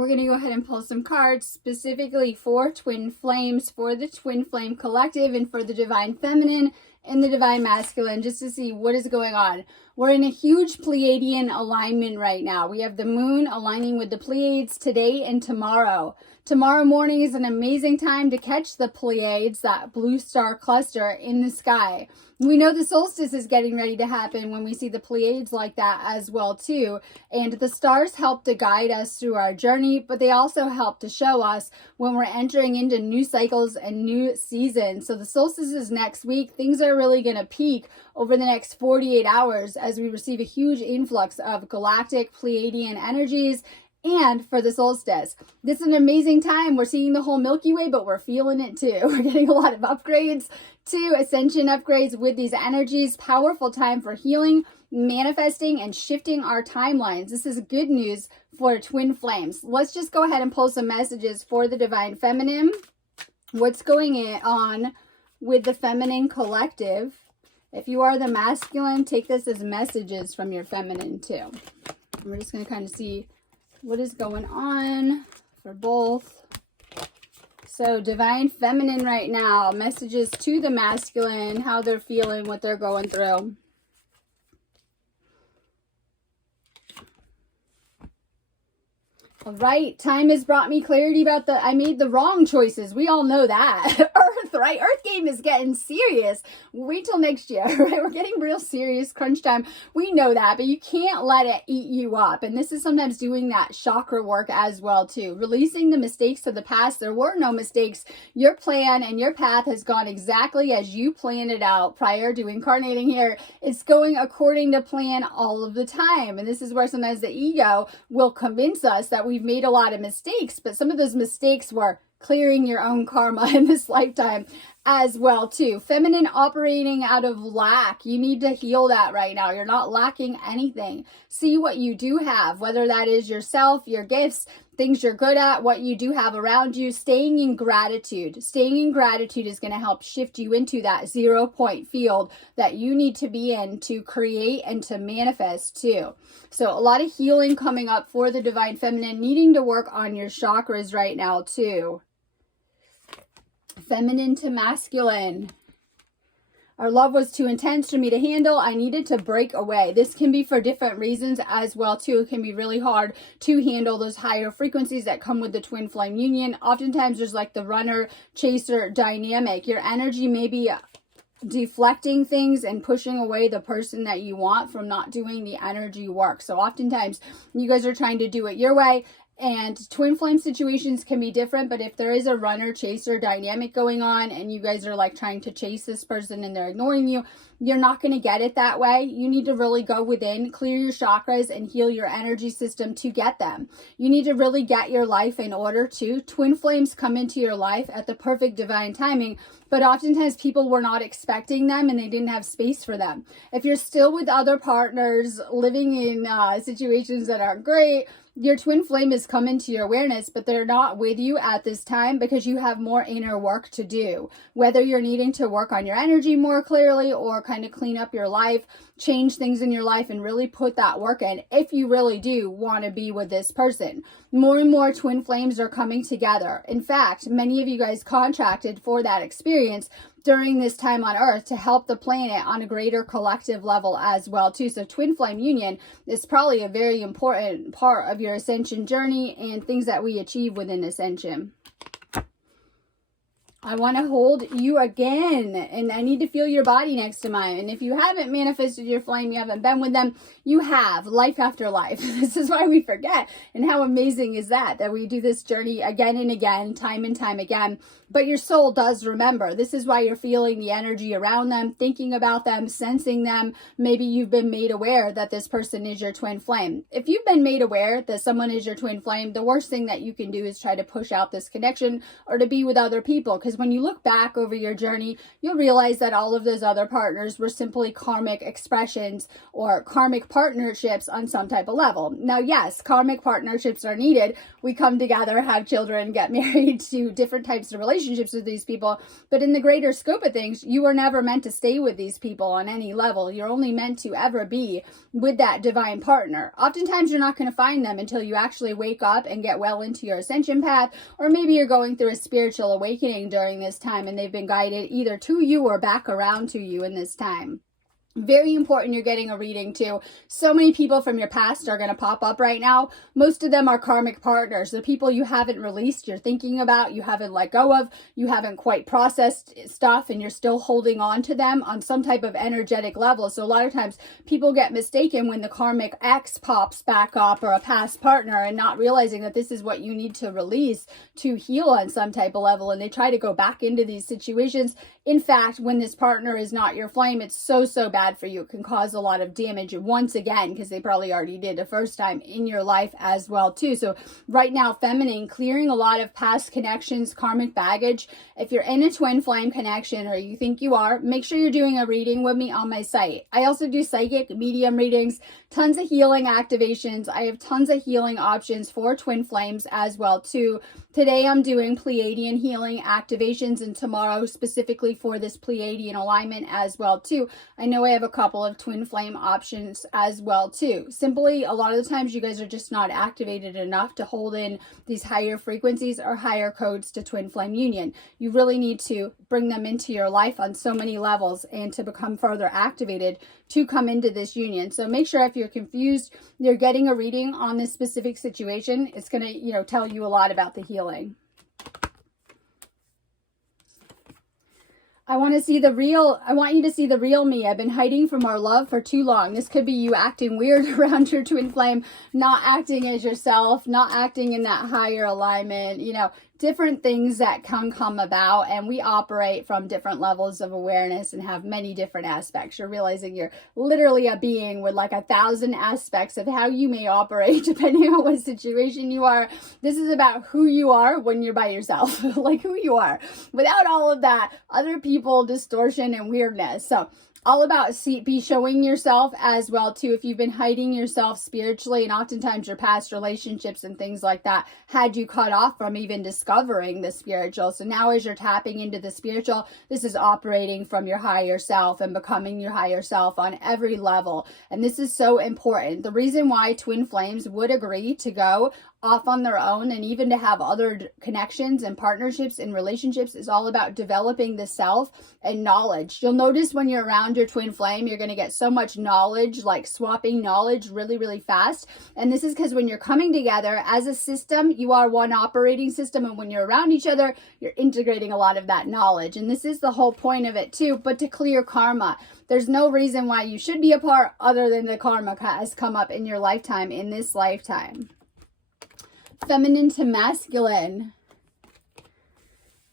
we're going to go ahead and pull some cards specifically for twin flames, for the twin flame collective, and for the divine feminine and the divine masculine, just to see what is going on. We're in a huge Pleiadian alignment right now. We have the moon aligning with the Pleiades today and tomorrow. Tomorrow morning is an amazing time to catch the Pleiades, that blue star cluster in the sky. We know the solstice is getting ready to happen when we see the Pleiades like that as well too. And the stars help to guide us through our journey, but they also help to show us when we're entering into new cycles and new seasons. So the solstice is next week. Things are really going to peak over the next 48 hours as we receive a huge influx of galactic Pleiadian energies. And for the solstice, this is an amazing time. We're seeing the whole Milky Way, but we're feeling it too. We're getting a lot of upgrades to ascension upgrades with these energies. Powerful time for healing, manifesting, and shifting our timelines. This is good news for twin flames. Let's just go ahead and pull some messages for the divine feminine. What's going on with the feminine collective? If you are the masculine, take this as messages from your feminine too. We're just going to kind of see what is going on for both. So divine feminine right now, messages to the masculine, how they're feeling, what they're going through. All right, time has brought me clarity about I made the wrong choices. We all know that. Earth, right? Earth game is getting serious. Wait till next year, right? We're getting real serious, crunch time. We know that, but you can't let it eat you up. And this is sometimes doing that chakra work as well too. Releasing the mistakes of the past. There were no mistakes. Your plan and your path has gone exactly as you planned it out prior to incarnating here. It's going according to plan all of the time. And this is where sometimes the ego will convince us that we've made a lot of mistakes, but some of those mistakes were clearing your own karma in this lifetime as well too. Feminine operating out of lack. You need to heal that right now. You're not lacking anything. See what you do have, whether that is yourself, your gifts, things you're good at, what you do have around you. Staying in gratitude. Staying in gratitude is going to help shift you into that 0 point field that you need to be in to create and to manifest too. So a lot of healing coming up for the divine feminine, needing to work on your chakras right now too. Feminine to masculine. Our love was too intense for me to handle. I needed to break away. This can be for different reasons as well too. It can be really hard to handle those higher frequencies that come with the twin flame union. Oftentimes there's like the runner chaser dynamic. Your energy may be deflecting things and pushing away the person that you want from not doing the energy work. So oftentimes you guys are trying to do it your way. And twin flame situations can be different, but if there is a runner chaser dynamic going on and you guys are like trying to chase this person and they're ignoring you, you're not going to get it that way. You need to really go within, clear your chakras, and heal your energy system to get them. You need to really get your life in order too. Twin flames come into your life at the perfect divine timing, but oftentimes people were not expecting them and they didn't have space for them. If you're still with other partners, living in situations that aren't great, your twin flame is coming to your awareness, but they're not with you at this time because you have more inner work to do. Whether you're needing to work on your energy more clearly or kind of clean up your life, change things in your life and really put that work in if you really do want to be with this person. More and more twin flames are coming together. In fact, many of you guys contracted for that experience during this time on Earth to help the planet on a greater collective level as well too. So twin flame union is probably a very important part of your ascension journey and things that we achieve within ascension. I want to hold you again, and I need to feel your body next to mine. And if you haven't manifested your flame, you haven't been with them, you have, life after life. This is why we forget. And how amazing is that we do this journey again and again, time and time again. But your soul does remember. This is why you're feeling the energy around them, thinking about them, sensing them. Maybe you've been made aware that this person is your twin flame. If you've been made aware that someone is your twin flame, the worst thing that you can do is try to push out this connection or to be with other people, because because when you look back over your journey, you'll realize that all of those other partners were simply karmic expressions or karmic partnerships on some type of level. Now, yes, karmic partnerships are needed. We come together, have children, get married, to different types of relationships with these people. But in the greater scope of things, you were never meant to stay with these people on any level. You're only meant to ever be with that divine partner. Oftentimes, you're not going to find them until you actually wake up and get well into your ascension path, or maybe you're going through a spiritual awakening during this time and they've been guided either to you or back around to you in this time. Very important you're getting a reading too. So many people from your past are going to pop up right now. Most of them are karmic partners. The people you haven't released, you're thinking about, you haven't let go of, you haven't quite processed stuff, and you're still holding on to them on some type of energetic level. So a lot of times people get mistaken when the karmic ex pops back up, or a past partner, and not realizing that this is what you need to release to heal on some type of level. And they try to go back into these situations. In fact, when this partner is not your flame, it's so bad for you. It can cause a lot of damage once again, because they probably already did the first time in your life as well too. So right now, feminine, clearing a lot of past connections, karmic baggage. If you're in a twin flame connection, or you think you are, make sure you're doing a reading with me on my site. I also do psychic medium readings, tons of healing activations. I have tons of healing options for twin flames as well too. Today I'm doing Pleiadian healing activations, and tomorrow specifically for this Pleiadian alignment as well too. I know I have a couple of twin flame options as well too. Simply, a lot of the times you guys are just not activated enough to hold in these higher frequencies or higher codes to twin flame union. You really need to bring them into your life on so many levels and to become further activated to come into this union. So make sure if you're confused, you're getting a reading on this specific situation. It's going to, tell you a lot about the healing. I want you to see the real me. I've been hiding from our love for too long. This could be you acting weird around your twin flame, not acting as yourself, not acting in that higher alignment, different things that can come about. And we operate from different levels of awareness and have many different aspects. You're realizing you're literally a being with like 1,000 aspects of how you may operate depending on what situation you are. This is about who you are when you're by yourself, like who you are, without all of that other people distortion and weirdness. So all about be showing yourself as well too. If you've been hiding yourself spiritually, and oftentimes your past relationships and things like that had you cut off from even discovering the spiritual. So now as you're tapping into the spiritual, this is operating from your higher self and becoming your higher self on every level. And this is so important. The reason why twin flames would agree to go off on their own and even to have other connections and partnerships and relationships is all about developing the self and knowledge. You'll notice when you're around your twin flame, you're going to get so much knowledge, like swapping knowledge really fast. And this is because when you're coming together as a system, you are one operating system. And when you're around each other, you're integrating a lot of that knowledge. And this is the whole point of it too, but to clear karma. There's no reason why you should be apart other than the karma has come up in your lifetime, in this lifetime. Feminine to masculine.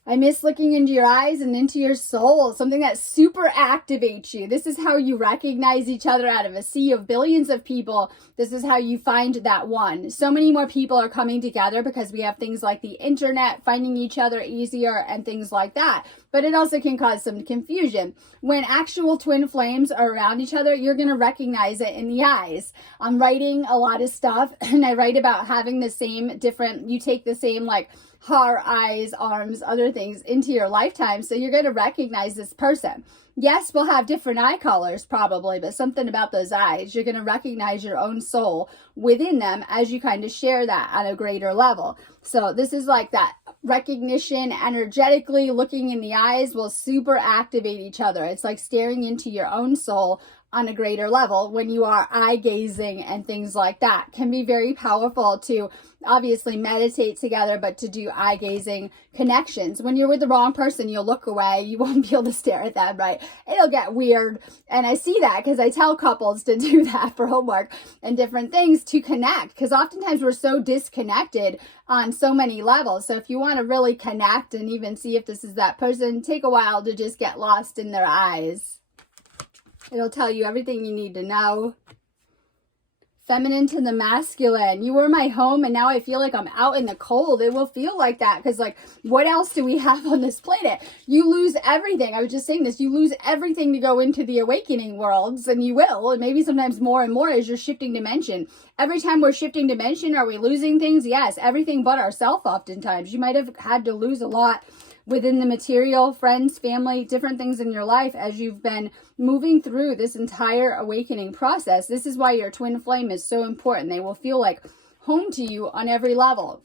I miss looking into your eyes and into your soul, something that super activates you. This is how you recognize each other out of a sea of billions of people. This is how you find that one. So many more people are coming together because we have things like the internet, finding each other easier and things like that. But it also can cause some confusion. When actual twin flames are around each other, you're going to recognize it in the eyes. I'm writing a lot of stuff, and I write about having the same you take the same like heart, eyes, arms, other things into your lifetime. So you're going to recognize this person. Yes, we'll have different eye colors probably, but something about those eyes, you're going to recognize your own soul within them as you kind of share that on a greater level. So this is like that recognition energetically. Looking in the eyes will super activate each other. It's like staring into your own soul on a greater level when you are eye gazing and things like that. Can be very powerful to obviously meditate together, but to do eye gazing connections. When you're with the wrong person, you'll look away. You won't be able to stare at them, right? It'll get weird. And I see that because I tell couples to do that for homework and different things to connect, because oftentimes we're so disconnected on so many levels. So if you want to really connect and even see if this is that person, take a while to just get lost in their eyes. It'll tell you everything you need to know. Feminine to the masculine. You were my home and now I feel like I'm out in the cold. It will feel like that because, like, what else do we have on this planet? You lose everything. I was just saying this. You lose everything to go into the awakening worlds, and you will, and maybe sometimes more and more as you're shifting dimension. Every time we're shifting dimension, are we losing things? Yes, everything but ourself oftentimes. You might have had to lose a lot within the material, friends, family, different things in your life as you've been moving through this entire awakening process. This is why your twin flame is so important. They will feel like home to you on every level.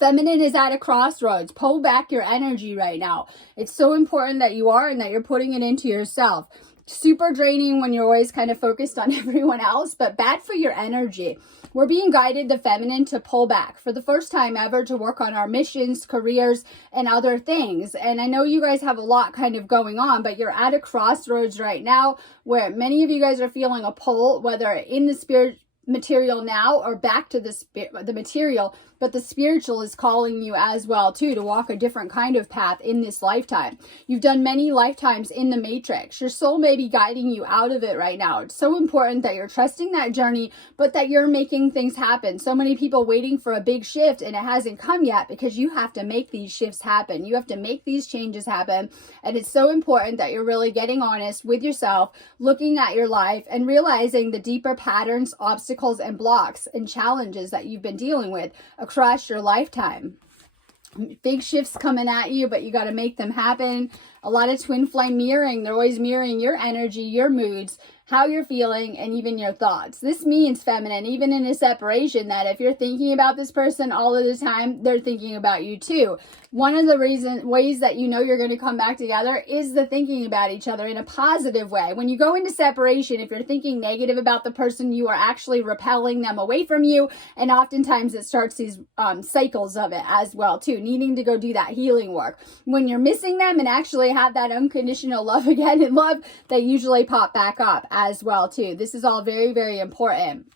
Feminine is at a crossroads. Pull back your energy right now. It's so important that you are and that you're putting it into yourself. Super draining when you're always kind of focused on everyone else, but bad for your energy. We're being guided, the feminine, to pull back for the first time ever, to work on our missions, careers, and other things. And I know you guys have a lot kind of going on, but you're at a crossroads right now where many of you guys are feeling a pull, whether in the spirit material now or back to the material, but the spiritual is calling you as well too to walk a different kind of path in this lifetime. You've done many lifetimes in the matrix. Your soul may be guiding you out of it right now. It's so important that you're trusting that journey, but that you're making things happen. So many people waiting for a big shift and it hasn't come yet because you have to make these shifts happen. You have to make these changes happen. And it's so important that you're really getting honest with yourself, looking at your life and realizing the deeper patterns, obstacles, and blocks and challenges that you've been dealing with across your lifetime. Big shifts coming at you, but you got to make them happen. A lot of twin flame mirroring. They're always mirroring your energy, your moods, how you're feeling, and even your thoughts. This means, feminine, even in a separation, that if you're thinking about this person all of the time, they're thinking about you too. One of the ways that you know you're going to come back together is the thinking about each other in a positive way. When you go into separation, if you're thinking negative about the person, you are actually repelling them away from you. And oftentimes it starts these cycles of it as well too, needing to go do that healing work. When you're missing them and actually have that unconditional love again and love, they usually pop back up as well too. This is all very, very important.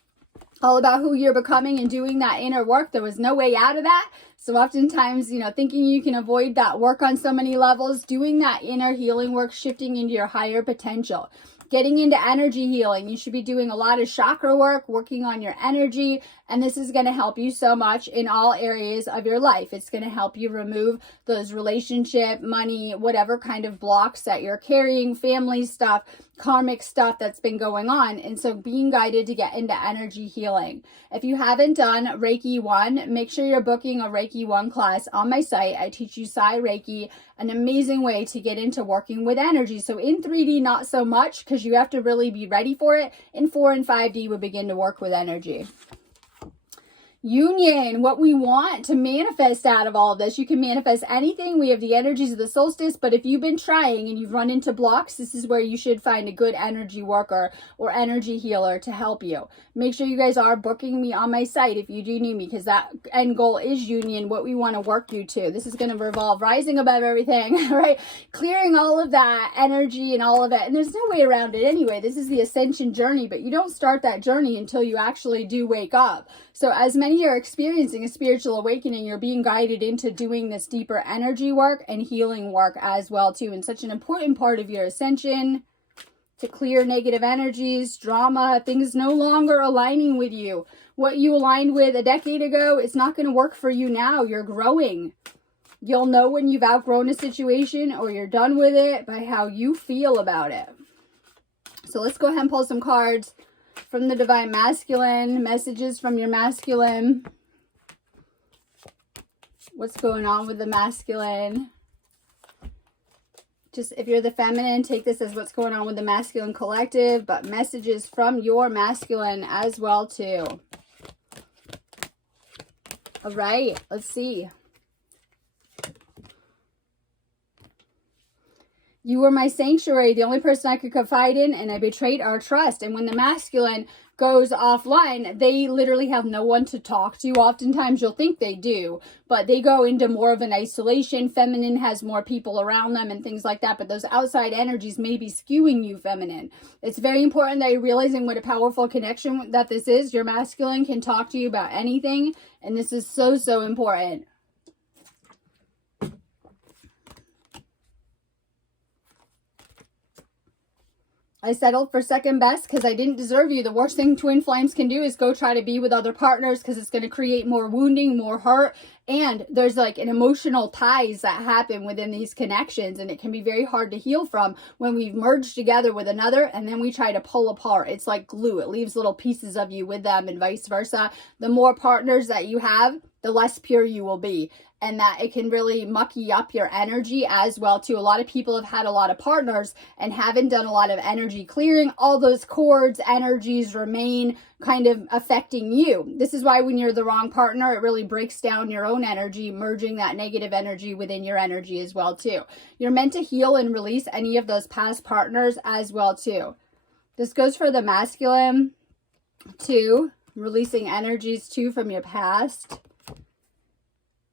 All about who you're becoming and doing that inner work. There was no way out of that. So oftentimes, thinking you can avoid that work on so many levels, doing that inner healing work, shifting into your higher potential. Getting into energy healing. You should be doing a lot of chakra work, working on your energy, and this is going to help you so much in all areas of your life. It's going to help you remove those relationship, money, whatever kind of blocks that you're carrying, family stuff, karmic stuff that's been going on. And so being guided to get into energy healing. If you haven't done Reiki 1, make sure you're booking a Reiki 1 class on my site. I teach you Psi Reiki, an amazing way to get into working with energy. So in 3D, not so much, because you have to really be ready for it. In 4 and 5D, we begin to work with energy. Union, what we want to manifest out of all of this. You can manifest anything. We have the energies of the solstice, but if you've been trying and you've run into blocks, this is where you should find a good energy worker or energy healer to help you. Make sure you guys are booking me on my site if you do need me, because that end goal is union, what we want to work you to. This is going to revolve rising above everything, right? Clearing all of that energy and all of it. And there's no way around it anyway. This is the ascension journey, but you don't start that journey until you actually do wake up. So as many are experiencing a spiritual awakening, you're being guided into doing this deeper energy work and healing work as well too. And such an important part of your ascension, to clear negative energies, drama, things no longer aligning with you. What you aligned with a decade ago, it's not going to work for you now. You're growing. You'll know when you've outgrown a situation or you're done with it by how you feel about it. So let's go ahead and pull some cards from the Divine Masculine, messages from your masculine. What's going on with the masculine? Just if you're the feminine, take this as what's going on with the masculine collective, but messages from your masculine as well too. All right, let's see. You were my sanctuary, the only person I could confide in, and I betrayed our trust. And when the masculine goes offline, they literally have no one to talk to. Oftentimes you'll think they do, but they go into more of an isolation. Feminine has more people around them and things like that, but those outside energies may be skewing you, feminine. It's very important that you're realizing what a powerful connection that this is. Your masculine can talk to you about anything, and this is so, so important. I settled for second best because I didn't deserve you. The worst thing twin flames can do is go try to be with other partners because it's going to create more wounding, more hurt. And there's like an emotional ties that happen within these connections. And it can be very hard to heal from when we've merged together with another and then we try to pull apart. It's like glue. It leaves little pieces of you with them and vice versa. The more partners that you have, the less pure you will be. And that it can really mucky up your energy as well too. A lot of people have had a lot of partners and haven't done a lot of energy clearing. All those cords, energies remain kind of affecting you. This is why when you're the wrong partner, it really breaks down your own energy, merging that negative energy within your energy as well too. You're meant to heal and release any of those past partners as well too. This goes for the masculine too, releasing energies too from your past.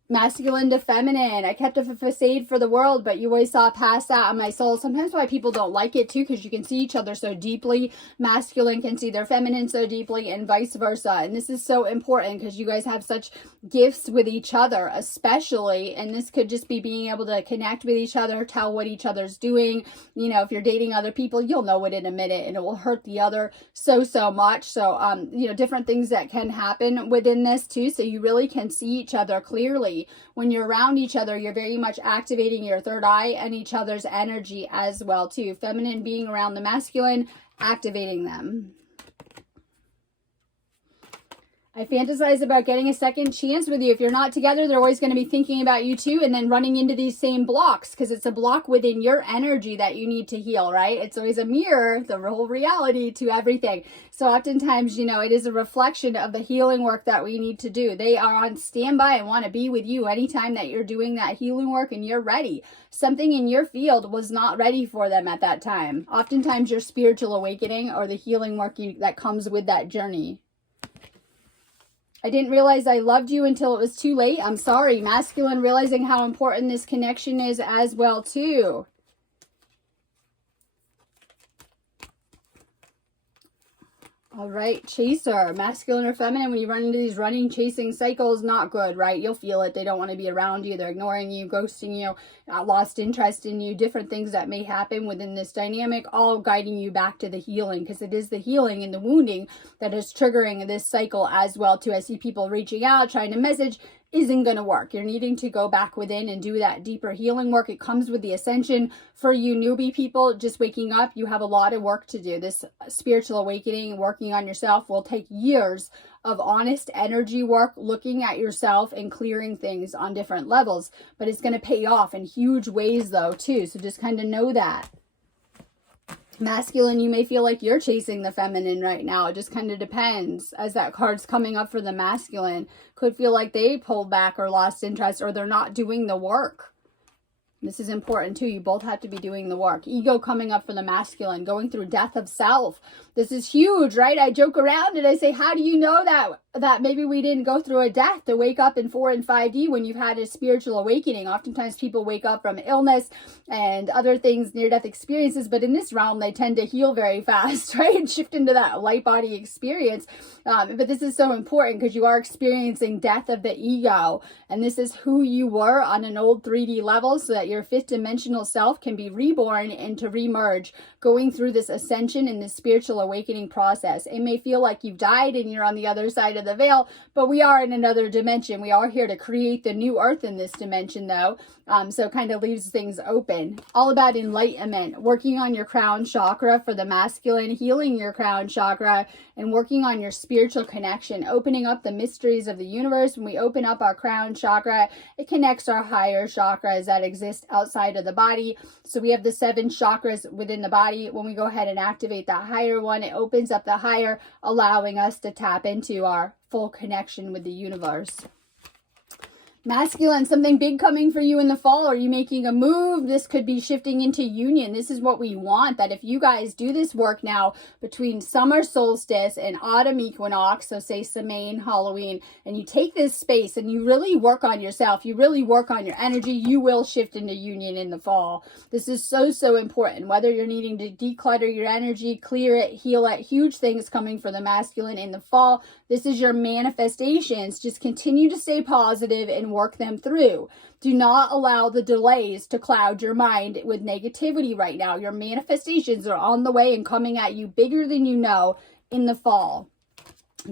Masculine to feminine. I kept up a facade for the world, but you always saw past that on my soul. Sometimes why people don't like it too, because you can see each other so deeply. Masculine can see their feminine so deeply and vice versa. And this is so important because you guys have such gifts with each other, especially. And this could just be being able to connect with each other, tell what each other's doing. You know, if you're dating other people, you'll know it in a minute and it will hurt the other so much. So, you know, different things that can happen within this too. So you really can see each other clearly. When you're around each other, you're very much activating your third eye and each other's energy as well too. Feminine being around the masculine, activating them. I fantasize about getting a second chance with you. If you're not together, they're always going to be thinking about you too and then running into these same blocks because it's a block within your energy that you need to heal, right? It's always a mirror, the whole reality to everything. So oftentimes, you know, it is a reflection of the healing work that we need to do. They are on standby and want to be with you anytime that you're doing that healing work and you're ready. Something in your field was not ready for them at that time. Oftentimes your spiritual awakening or the healing work that comes with that journey. I didn't realize I loved you until it was too late. I'm sorry. Masculine, realizing how important this connection is as well too. All right, chaser, masculine or feminine, when you run into these running, chasing cycles, not good, right? You'll feel it. They don't want to be around you. They're ignoring you, ghosting you, lost interest in you, different things that may happen within this dynamic, all guiding you back to the healing, because it is the healing and the wounding that is triggering this cycle as well too. I see people reaching out, trying to message, isn't going to work. You're needing to go back within and do that deeper healing work. It comes with the ascension. For you newbie people just waking up, you have a lot of work to do. This spiritual awakening, working on yourself, will take years of honest energy work, looking at yourself and clearing things on different levels. But it's going to pay off in huge ways though too. So just kind of know that. Masculine, you may feel like you're chasing the feminine right now. It just kind of depends. As that card's coming up for the masculine, could feel like they pulled back or lost interest or they're not doing the work. This is important too. You both have to be doing the work. Ego coming up for the masculine, going through death of self. This is huge, right? I joke around and I say, how do you know that maybe we didn't go through a death to wake up in 4 and 5D when you've had a spiritual awakening? Oftentimes people wake up from illness and other things, near-death experiences, but in this realm, they tend to heal very fast, right? And shift into that light body experience. But this is so important because you are experiencing death of the ego. And this is who you were on an old 3D level so that your fifth dimensional self can be reborn and to remerge, going through this ascension and this spiritual awakening process. It may feel like you've died and you're on the other side of the veil, but we are in another dimension. We are here to create the new earth in this dimension though. So kind of leaves things open. All about enlightenment, working on your crown chakra for the masculine, healing your crown chakra and working on your spiritual connection, opening up the mysteries of the universe. When we open up our crown chakra, it connects our higher chakras that exist outside of the body. So we have the 7 chakras within the body. When we go ahead and activate that higher one, it opens up the higher, allowing us to tap into our full connection with the universe. Masculine, something big coming for you in the fall. Are you making a move? This could be shifting into union. This is what we want, that if you guys do this work now between summer solstice and autumn equinox, so say Samhain, Halloween, and you take this space and you really work on yourself, you really work on your energy, you will shift into union in the fall. This is so important. Whether you're needing to declutter your energy, clear it, heal it, huge things coming for the masculine in the fall. This is your manifestations. Just continue to stay positive and work them through. Do not allow the delays to cloud your mind with negativity right now. Your manifestations are on the way and coming at you bigger than you know in the fall.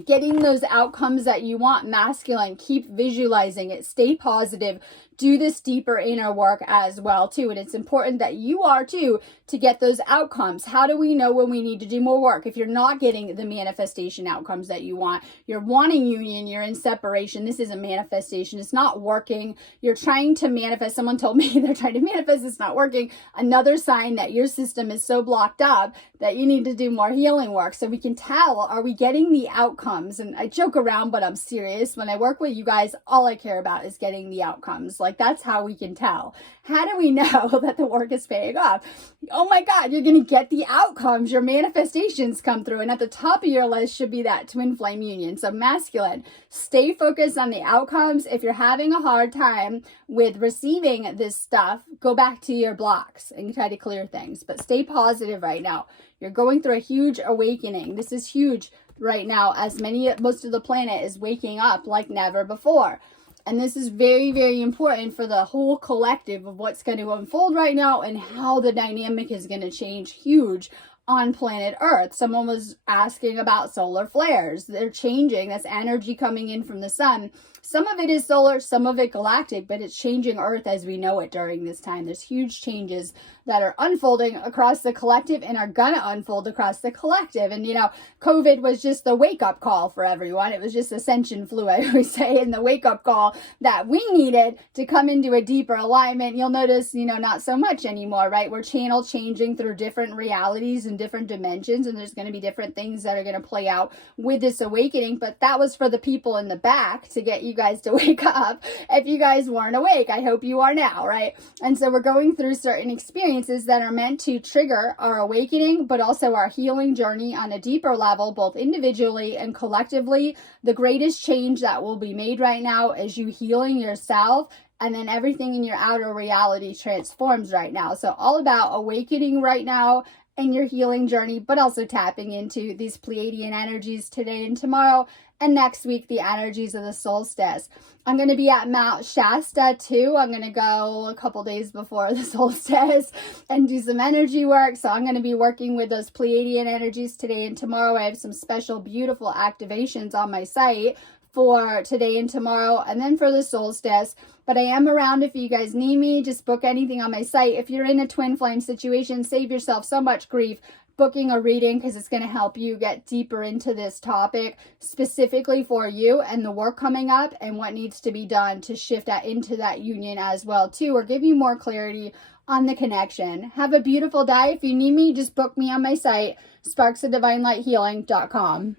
Getting those outcomes that you want, masculine, keep visualizing it, stay positive, do this deeper inner work as well too. And it's important that you are too to get those outcomes. How do we know when we need to do more work? If you're not getting the manifestation outcomes that you want, you're wanting union, you're in separation, this is a manifestation, it's not working, you're trying to manifest, someone told me they're trying to manifest, it's not working, another sign that your system is so blocked up that you need to do more healing work. So we can tell, are we getting the outcomes? And I joke around, but I'm serious. When I work with you guys, all I care about is getting the outcomes. Like, that's how we can tell. How do we know that the work is paying off? Oh my God, you're going to get the outcomes. Your manifestations come through. And at the top of your list should be that twin flame union. So masculine, stay focused on the outcomes. If you're having a hard time with receiving this stuff, go back to your blocks and try to clear things. But stay positive right now. You're going through a huge awakening. This is huge right now, as most of the planet is waking up like never before. And this is very, very important for the whole collective of what's going to unfold right now and how the dynamic is going to change huge on planet Earth. Someone was asking about solar flares. They're changing. That's energy coming in from the sun. Some of it is solar, some of it galactic, but it's changing Earth as we know it during this time. There's huge changes that are unfolding across the collective and are going to unfold across the collective. And, COVID was just the wake-up call for everyone. It was just ascension flu, I always say, and the wake-up call that we needed to come into a deeper alignment. You'll notice, not so much anymore, right? We're channel changing through different realities and different dimensions, and there's going to be different things that are going to play out with this awakening. But that was for the people in the back to get you guys to wake up. If you guys weren't awake, I hope you are now, right? And so we're going through certain experiences that are meant to trigger our awakening, but also our healing journey on a deeper level, both individually and collectively. The greatest change that will be made right now is you healing yourself, and then everything in your outer reality transforms right now. So all about awakening right now and your healing journey, but also tapping into these Pleiadian energies today and tomorrow, and next week, the energies of the solstice. I'm going to be at Mount Shasta too. I'm going to go a couple days before the solstice and do some energy work. So I'm going to be working with those Pleiadian energies today and tomorrow. I have some special, beautiful activations on my site for today and tomorrow, and then for the solstice. But I am around if you guys need me. Just book anything on my site. If you're in a twin flame situation, save yourself so much grief booking a reading, because it's going to help you get deeper into this topic specifically for you and the work coming up and what needs to be done to shift that into that union as well too, or give you more clarity on the connection. Have a beautiful day. If you need me, just book me on my site, sparksofdivinelighthealing.com.